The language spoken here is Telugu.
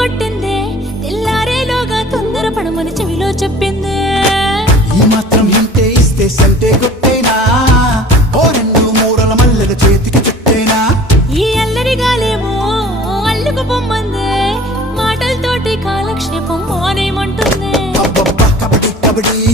కొట్టిందే తెల్లారేలోగా తొందర పడమని చెవిలో చెప్పిందే ఈ మాత్రం హింటే ఇస్తే సంటే కొట్టేనా ఓ రెండు మూడల మల్లెల చేతికి చుట్టేనా ఈ అల్లరి గాలేమో అల్లుకు పొమ్మందే మాటలతోటి కాలక్షేపం మానేమంటుందే అబ్బబ్బా కబడ్డీ కబడ్డీ